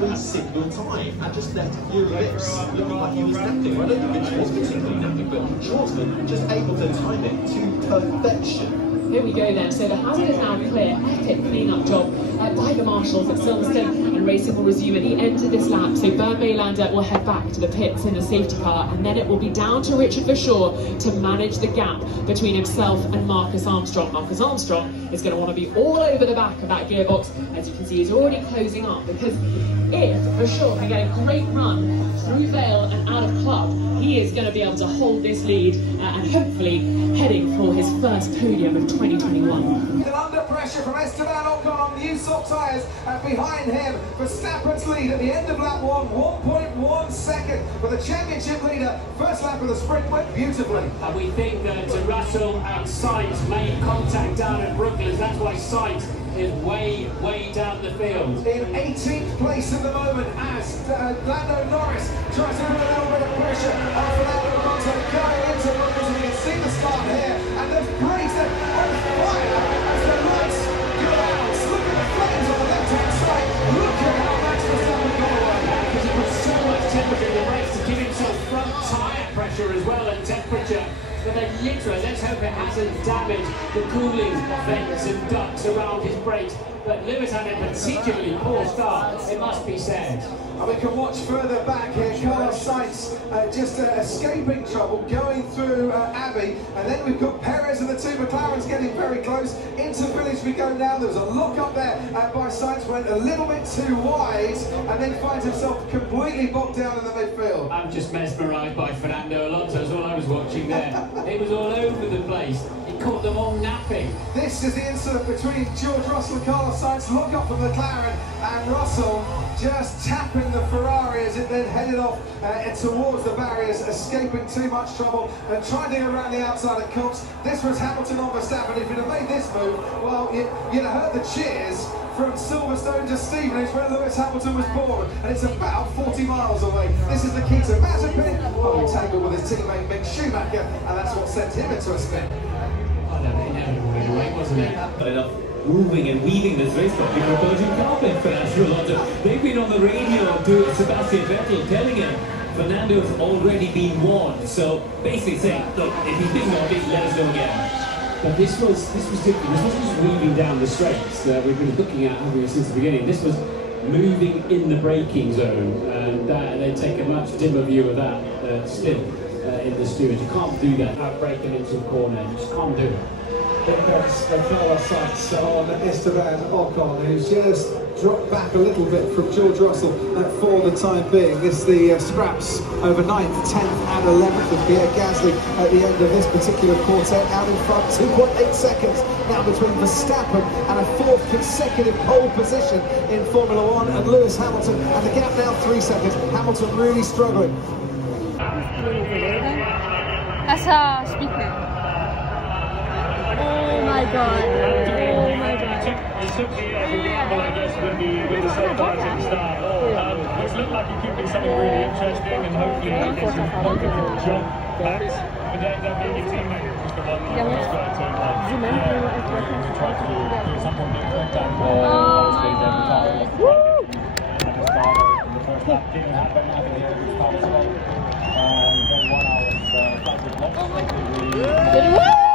every single time and just left a few lips looking like he was napping. I don't think Mitchell was particularly napping, but Shortsman just able to time it to perfection. Here we go then, so the hazard is now clear. Epic clean-up job by the marshals at Silverstone, and racing will resume at the end of this lap. So Bernd Maylander will head back to the pits in the safety car, and then it will be down to Richard Verschoor to manage the gap between himself and Marcus Armstrong. Marcus Armstrong is going to want to be all over the back of that gearbox. As you can see, he's already closing up, because if Verschoor can get a great run through Vale and out of Club, he is going to be able to hold this lead and hopefully heading for his first podium of 2021. Under pressure from Esteban Ocon on new soft tyres, and behind him Verstappen's lead at the end of lap 1.1 second for the championship leader. First lap of the sprint went beautifully. And we think that Russell and Sainz made contact down at Brooklands. That's why Sainz is way down the field. In 18th place at the moment as Lando Norris tries to put a little bit of pressure on Fernando Alonso going into Brooklands. You can see the start here, and the brakes are on fire as the lights go out. Look at the flames on the left-hand side. Look at how Max Verstappen got away. Because he put so much temperature in the brakes to give himself front tyre pressure as well, and temperature. But then literally, let's hope it hasn't damaged the cooling vents and ducts around his brakes. But Lewis had a particularly poor start, it must be said. And we can watch further back here, Carlos Sainz just escaping trouble, going through Abbey, and then we've got Perez and the two McLarens getting very close. Into finish we go now. There was a lock up there by Sainz, went a little bit too wide, and then finds himself completely bogged down in the midfield. I'm just mesmerised by Fernando Alonso, that's all I was watching there. It was all over the place. He caught them all napping. This is the incident between George Russell and Carlos Sainz. Look up from McLaren, and Russell just tapping the Ferrari as it then headed off towards the barriers, escaping too much trouble and trying to go around the outside of Cox. This was Hamilton on Verstappen. If you'd have made this move, well, you'd have heard the cheers from Silverstone to Stevenage, where Lewis Hamilton was born, and it's about 40 miles away. This is the key to Mazepin. Oh, he tangled with his teammate Mick Schumacher, and that's what sent him into a spin. I don't think inevitable anyway, wasn't it? But enough moving and weaving this race car before Virgin Carpet for Alonso. They've been on the radio to Sebastian Vettel telling him Fernando's already been warned. So basically saying, look, if he's been warned, let us know again. But this was different. This wasn't just weaving down the straights that we've been looking at, haven't we, since the beginning. This was moving in the braking zone, and they take a much dimmer view of that still in the stewards. You can't do that out braking into a corner. You just can't do it. The power sights on Esteban Ocon, who's just dropped back a little bit from George Russell for the time being. This the scraps over 9th, 10th and 11th of Pierre Gasly at the end of this particular quartet, out in front, 2.8 seconds now between Verstappen and a 4th consecutive pole position in Formula 1, and Lewis Hamilton, and the gap now 3 seconds. Hamilton really struggling. Asa speaker. Oh my god. Oh my god. It took the gamble, I guess, with the self-guards at the start. Which looked like he could be something really interesting, and hopefully he gets his jump back. But then being your teammate was the one that was going to try to do something different, and obviously then the car was the first lap didn't happen. I think the was part as well. Then 1 hour of practice left.